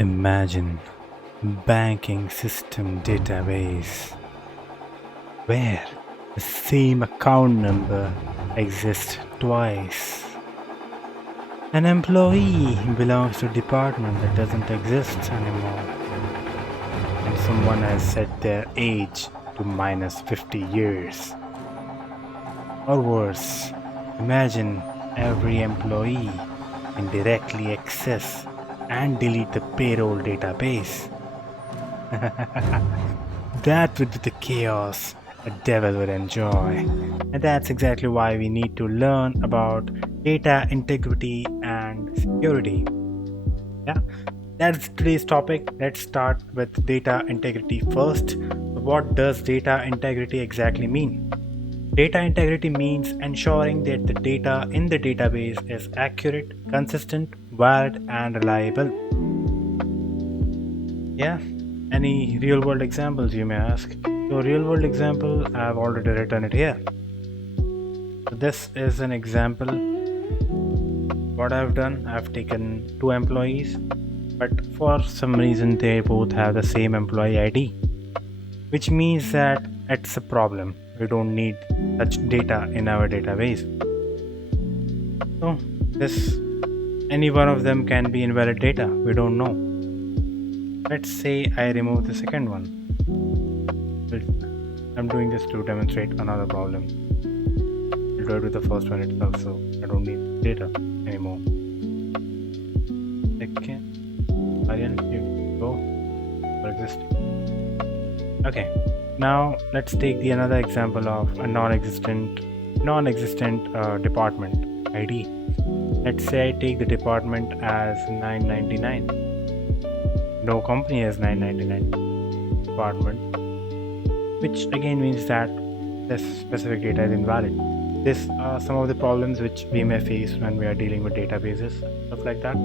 Imagine banking system database where the same account number exists twice. An employee belongs to a department that doesn't exist anymore, and someone has set their age to minus 50 years. Or worse, imagine every employee can directly access and delete the payroll database. That would be the chaos a devil would enjoy. And that's exactly why we need to learn about data integrity and security. Yeah, that's today's topic. Let's start with data integrity first. What does data integrity exactly mean? Data integrity means ensuring that the data in the database is accurate, consistent, valid, and reliable. Yeah, any real world examples you may ask? So, real world example, I've already written it here. So this is an example. What I've done, I've taken two employees, but for some reason they both have the same employee ID, which means that it's a problem. We don't need such data in our database. So this any one of them can be invalid data. We don't know. Let's say I remove the second one. I'm doing this to demonstrate another problem. I'll do it with the first one itself, so I don't need data anymore. Second, again, you go for existing. Okay, now let's take the another example of a non-existent department ID. Let's say I take the department as 999. No company has 999 department, which again means that this specific data is invalid. These are some of the problems which we may face when we are dealing with databases, stuff like that.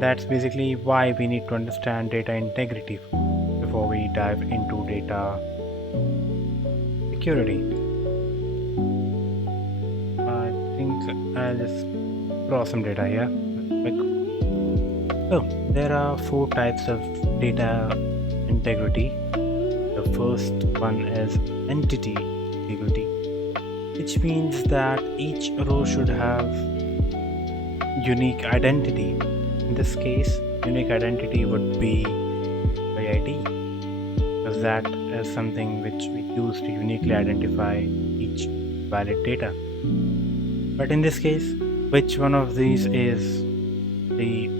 That's basically why we need to understand data integrity before we dive into data security. I think I'll just draw some data here. So there are four types of data integrity. The first one is entity integrity, which means that each row should have unique identity. In this case, unique identity would be by ID, because that is something which we use to uniquely identify each valid data. But in this case, which one of these is the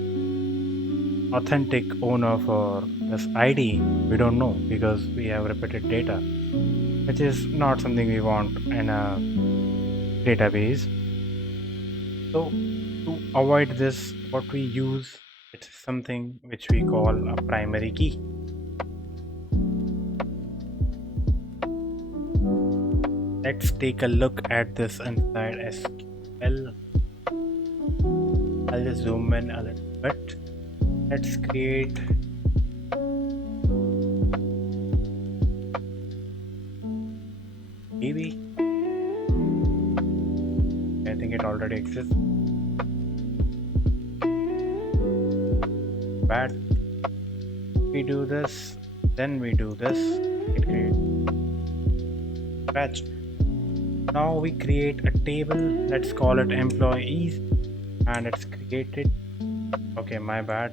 authentic owner for this ID, we don't know because we have repeated data, which is not something we want in a database. So to avoid this, what we use, it's something which we call a primary key. Let's take a look at this inside SQL. I'll just zoom in a little bit. Let's create DB. I think it already exists. Bad. We do this, then we do this. It creates batch. Now we create a table. Let's call it employees, and it's created. Okay, my bad.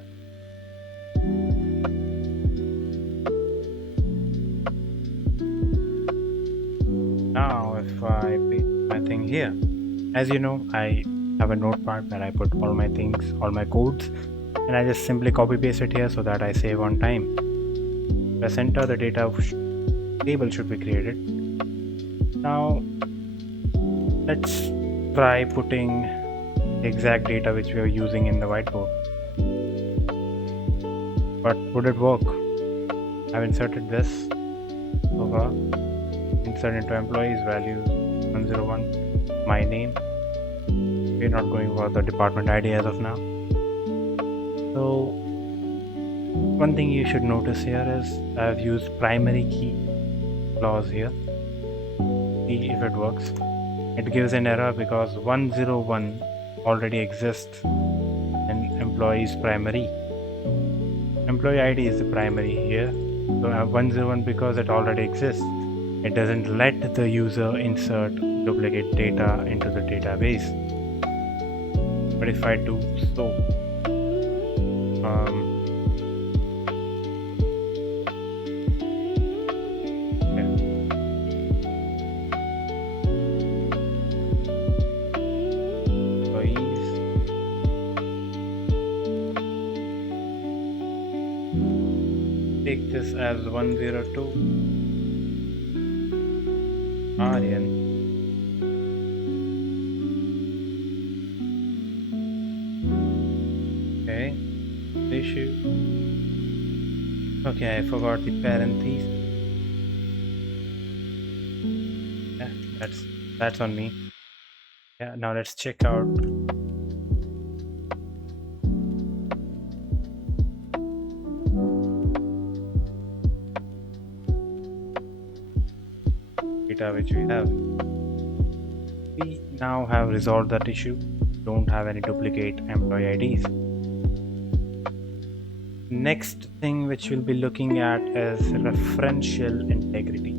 Now if I paste my thing here, as you know, I have a notepad where I put all my things, all my codes, and I just simply copy paste it here so that I save on time. Press enter, the data table should be created. Now let's try putting the exact data which we are using in the whiteboard. But would it work? I've inserted this so far. Insert into employees values 101, my name. We're not going for the department ID as of now. So one thing you should notice here is I've used primary key clause here. See if it works. It gives an error because 101 already exists and employee's primary. Employee ID is the primary here. So 101 because it already exists. It doesn't let the user insert duplicate data into the database. But if I do so, take this as 102 Aryan. Okay, issue. Okay, I forgot the parentheses. Yeah, that's on me. Yeah, now let's check out. Data which we have. We now have resolved that issue. Don't have any duplicate employee IDs. Next thing which we'll be looking at is referential integrity.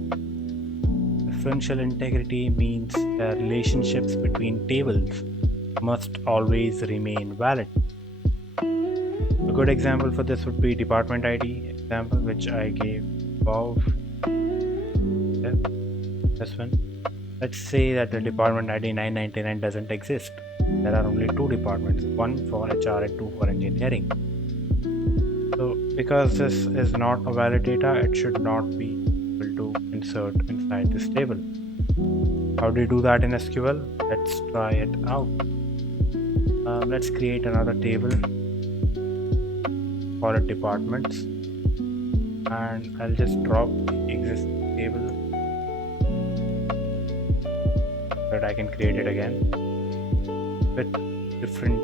Referential integrity means the relationships between tables must always remain valid. A good example for this would be department ID example which I gave above. This one. Let's say that the department ID 999 doesn't exist. There are only two departments, one for HR and two for engineering. So because this is not a valid data, it should not be able to insert inside this table. How do you do that in SQL? Let's try it out. Let's create another table, call it departments, and I'll just drop the existing table so that I can create it again with different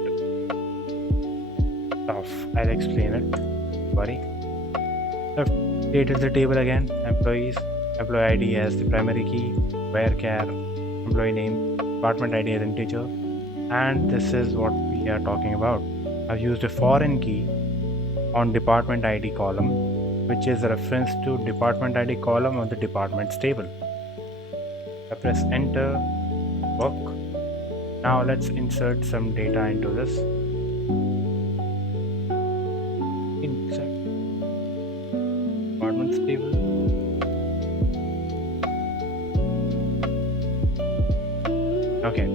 stuff. I'll explain it. Sorry. So I've created the table again. Employees, employee ID as the primary key, varchar, employee name, department ID as integer, and this is what we are talking about. I've used a foreign key on department ID column, which is a reference to department ID column of the departments table. I press enter, work. Now let's insert some data into this. Insert departments table. Okay,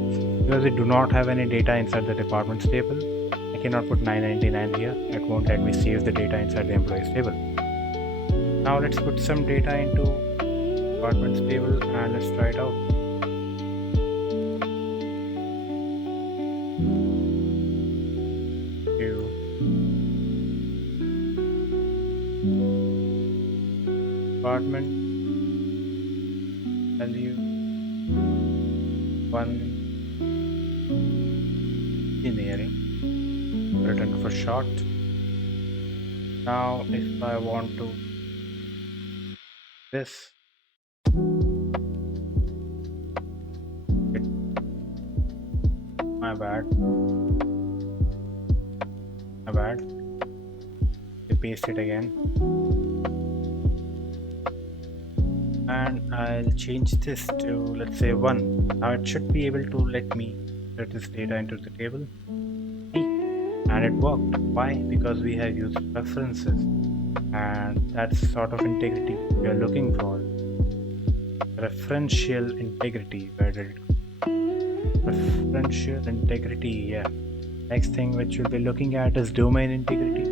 because we do not have any data inside the departments table, I cannot put 999 here. It won't let me save the data inside the employees table. Now let's put some data into departments table and let's try it out. Department value 1 engineering, written for short. Now if I want to this, my bad, I paste it again. And I'll change this to, let's say, 1. Now it should be able to let me insert this data into the table, and it worked. Why? Because we have used references, and that's sort of integrity we are looking for. Referential integrity. Where did it go? Referential integrity. Yeah. Next thing which we'll be looking at is domain integrity.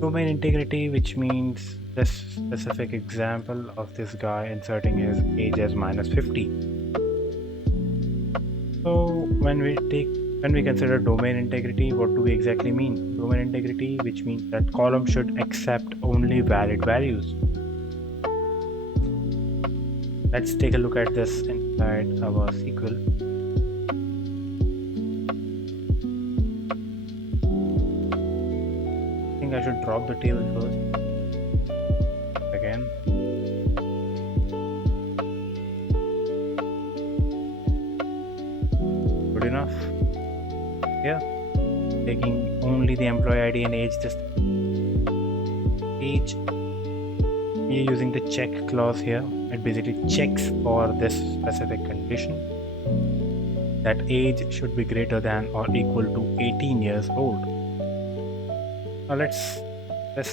Domain integrity, which means this specific example of this guy inserting his age as -50. So when we consider domain integrity, what do we exactly mean? Domain integrity, which means that column should accept only valid values. Let's take a look at this inside our SQL. I think I should drop the table first. Again. Good enough. Yeah. taking only the employee ID and age. This age, we are using the check clause here. It basically checks for this specific condition that age should be greater than or equal to 18 years old. Now let's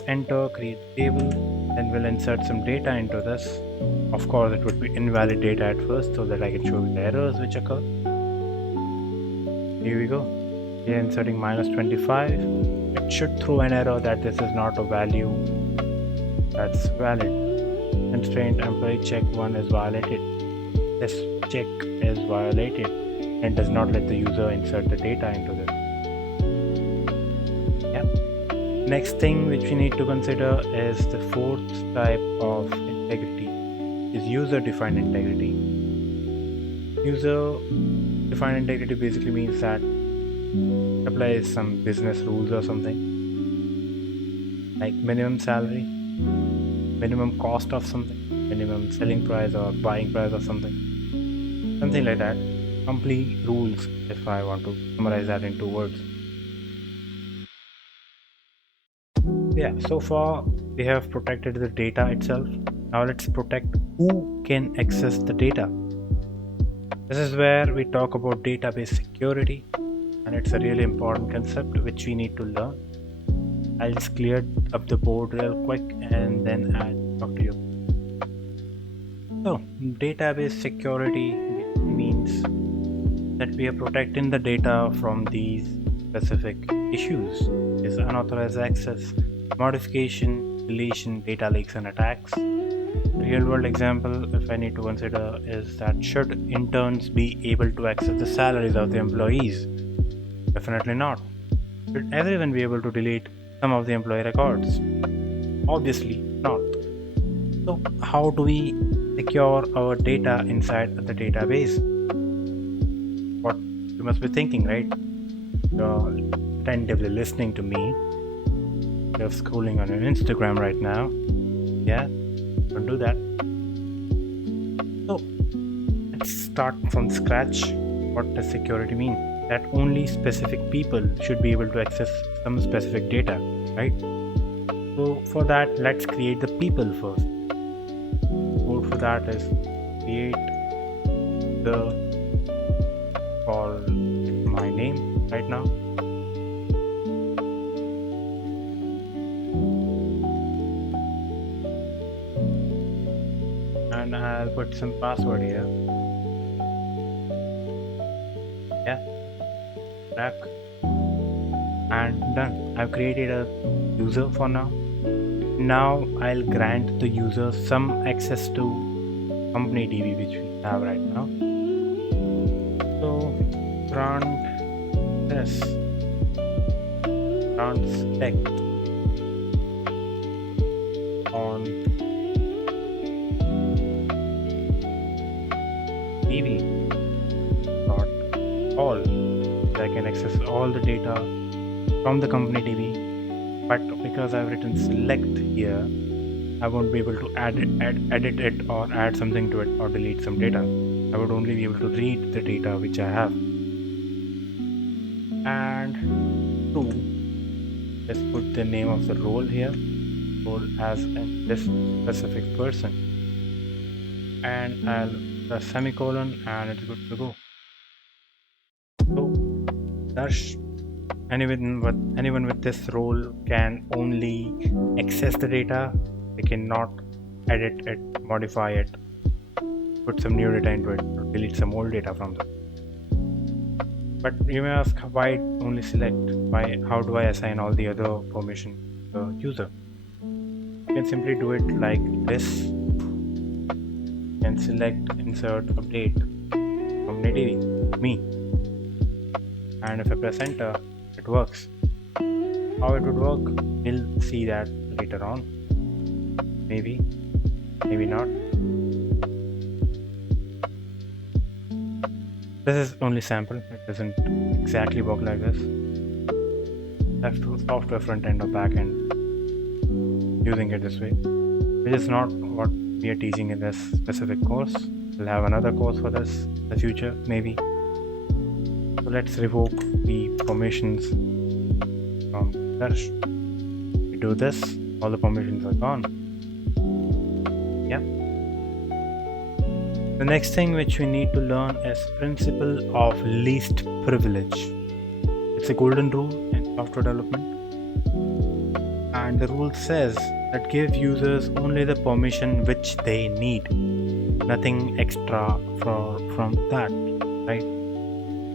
enter, create table, then we'll insert some data into this. Of course, it would be invalid data at first so that I can show you the errors which occur. Here we go. We are inserting -25. It should throw an error that this is not a value that's valid. Constraint employee check 1 is violated. This check is violated and does not let the user insert the data into this. Next thing which we need to consider is the fourth type of integrity, is user-defined integrity. User-defined integrity basically means that it applies some business rules or something, like minimum salary, minimum cost of something, minimum selling price or buying price of something like that. Complete rules, if I want to summarize that in 2 words. Yeah, so far we have protected the data itself. Now let's protect who can access the data. This is where we talk about database security, and it's a really important concept which we need to learn. I'll just clear up the board real quick and then I'll talk to you. So, database security means that we are protecting the data from these specific issues: is unauthorized access, modification, deletion, data leaks and attacks. Real world example, if I need to consider, is that should interns be able to access the salaries of the employees? Definitely not. Should everyone be able to delete some of the employee records? Obviously not. So how do we secure our data inside the database? What you must be thinking, right? You're attentively listening to me. You're scrolling on your Instagram right now. Yeah, don't do that. So let's start from scratch. What does security mean? That only specific people should be able to access some specific data, right? So for that, let's create the people first. Code for that is create the, call it my name right now. And I'll put some password here. Yeah, back and done. I've created a user for now. Now I'll grant the user some access to company DB which we have right now. So grant this, grant select on DB dot all. I can access all the data from the company DB, but because I've written select here, I won't be able to edit it or add something to it or delete some data. I would only be able to read the data which I have. And 2, let's put the name of the role here, role as this specific person, and I'll press semicolon and it's good to go. So that's anyone with this role can only access the data. They cannot edit it, modify it, put some new data into it, or delete some old data from them. But you may ask, why only select? How do I assign all the other permission to the user? You can simply do it like this. You can select, insert, update, company DB, me. And if I press enter, it works. How it would work, we'll see that later on. Maybe not. This is only sample. It doesn't exactly work like this. Software front end or back end using it this way, which is not what we are teaching in this specific course. We'll have another course for this in the future, maybe. So let's revoke the permissions from search. We do this, all the permissions are gone. Yeah. The next thing which we need to learn is principle of least privilege. It's a golden rule in software development, and the rule says that give users only the permission which they need, nothing extra from that, right?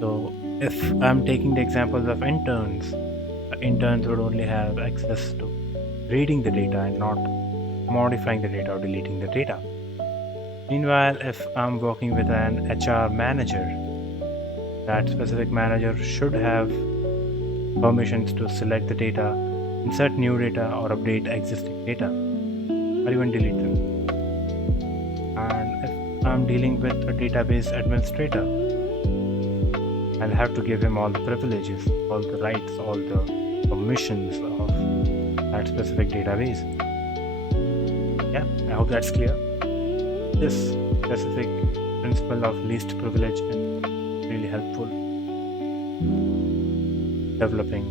So if I'm taking the examples of interns, the interns would only have access to reading the data and not modifying the data or deleting the data. Meanwhile, if I'm working with an HR manager, that specific manager should have permissions to select the data, insert new data, or update existing data, or even delete them. And if I'm dealing with a database administrator, I'll have to give him all the privileges, all the rights, all the permissions of that specific database. Yeah, I hope that's clear. This specific principle of least privilege is really helpful developing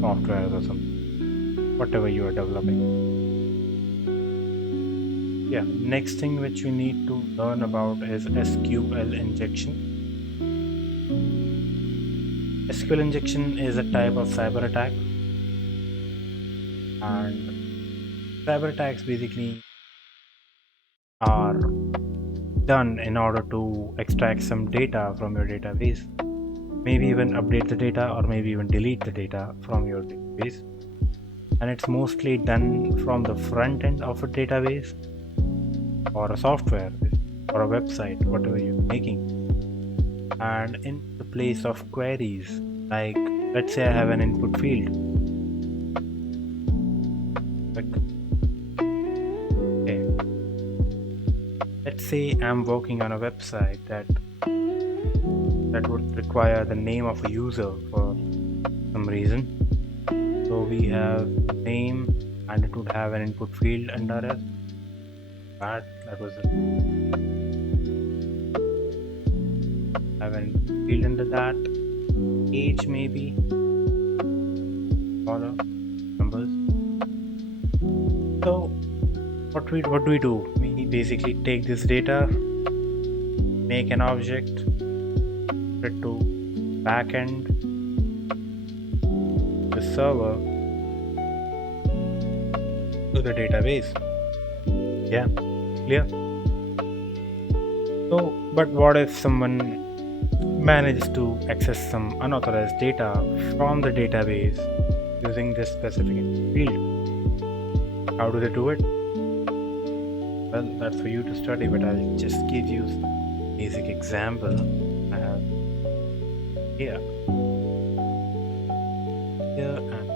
software or something, whatever you are developing. Yeah, next thing which we need to learn about is SQL injection. SQL injection is a type of cyber attack, and cyber attacks basically are done in order to extract some data from your database, maybe even update the data, or maybe even delete the data from your database. And it's mostly done from the front end of a database or a software or a website, whatever you're making, and in the place of queries. Like, let's say I have an input field, let's say I'm working on a website that would require the name of a user for some reason. So we have name, and it would have an input field under it. That was it. Have an input field under that. Age maybe. Color, numbers. So what do we do? We basically take this data, make an object, put it to backend, the server, to the database. Yeah, clear? So, but what if someone manages to access some unauthorized data from the database using this specific field? How do they do it? Well, that's for you to study, but I'll just give you some basic example I have here. And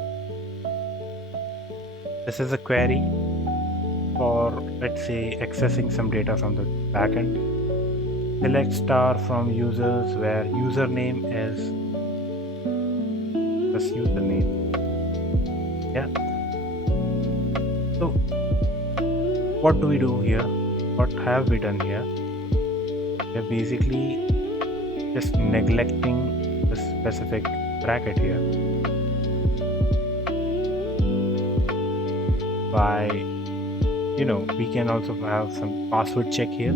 this is a query for, let's say, accessing some data from the backend. Select star from users where username is this username. Yeah. So what do we do here? What have we done here? We're basically just neglecting the specific bracket here by, we can also have some password check here.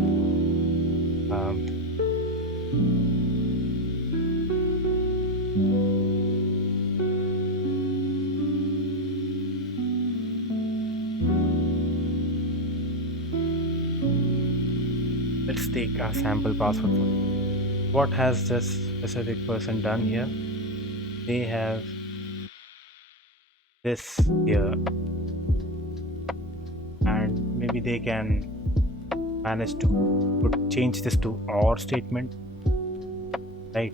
Let's take a sample password for it. What has this specific person done here? They have this here, and maybe they can manage to change this to OR statement, right?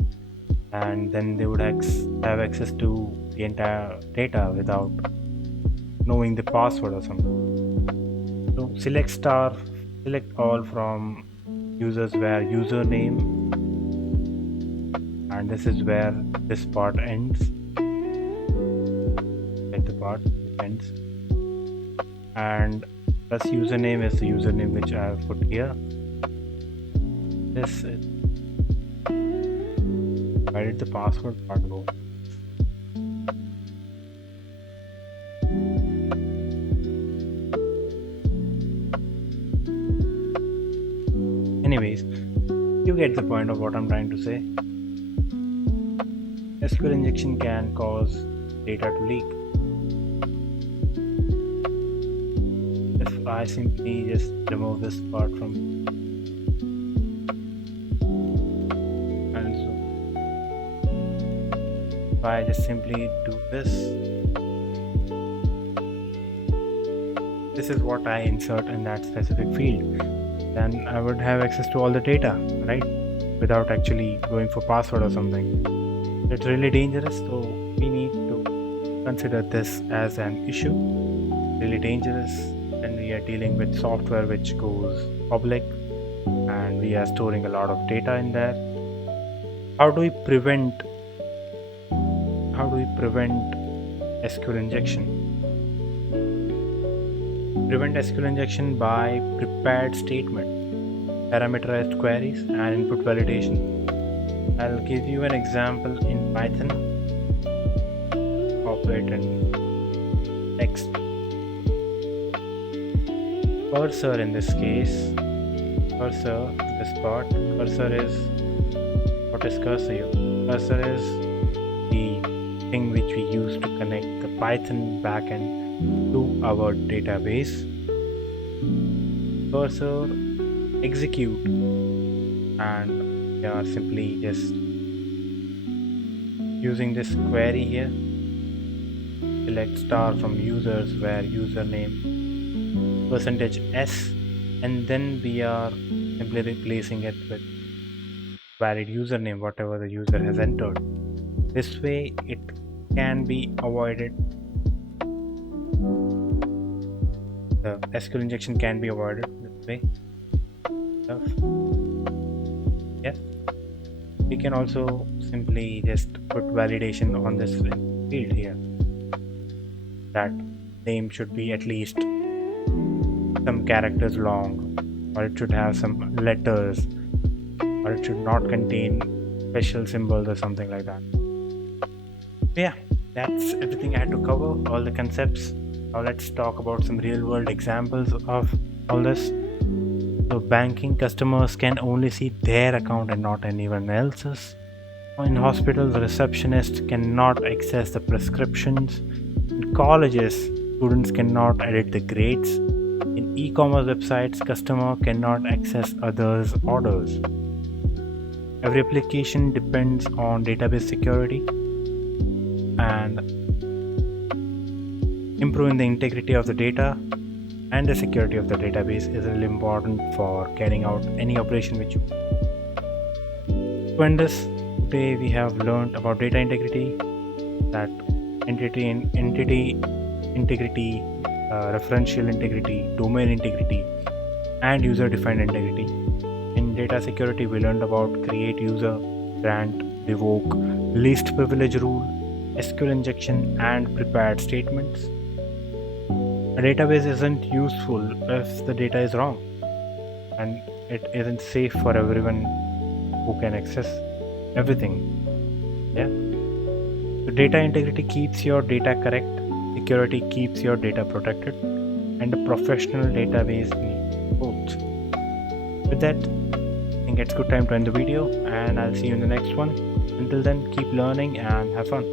And then they would have access to the entire data without knowing the password or something. So select all from users where username, and this is where this part ends, at the part ends, and plus username is the username which I have put here. This is, where did the password part go? get the point of what I'm trying to say. SQL injection can cause data to leak. If I simply just remove this part from and so if I just simply do this is what I insert in that specific field, then I would have access to all the data, right, without actually going for password or something. It's really dangerous, so we need to consider this as an issue. Really dangerous when we are dealing with software which goes public and we are storing a lot of data in there. How do we prevent SQL injection? Prevent SQL injection by prepared statement, parameterized queries, and input validation. I'll give you an example in Python of it and text. Cursor in this case, cursor, this part, cursor is, what is cursor? Cursor is the thing which we use to connect the Python backend to our database. Cursor execute, and we are simply just using this query here. Select star from users where username %s, and then we are simply replacing it with valid username, whatever the user has entered. This way it can be avoided. The SQL injection can be avoided this way. Yeah, we can also simply just put validation on this field here, that name should be at least some characters long, or it should have some letters, or it should not contain special symbols or something like that. Yeah, that's everything I had to cover, all the concepts. Now let's talk about some real world examples of all this. So banking customers can only see their account and not anyone else's. In hospitals, the receptionist cannot access the prescriptions. In colleges, students cannot edit the grades. In e-commerce websites, customer cannot access others' orders. Every application depends on database security, and improving the integrity of the data and the security of the database is really important for carrying out any operation which you. So in this, today we have learned about data integrity, that entity integrity, referential integrity, domain integrity, and user-defined integrity. In data security, we learned about create user, grant, revoke, least privilege rule, SQL injection, and prepared statements. A database isn't useful if the data is wrong, and it isn't safe for everyone who can access everything. Yeah. So data integrity keeps your data correct, security keeps your data protected, and a professional database needs both. With that, I think it's good time to end the video, and I'll see you in the next one. Until then, keep learning and have fun.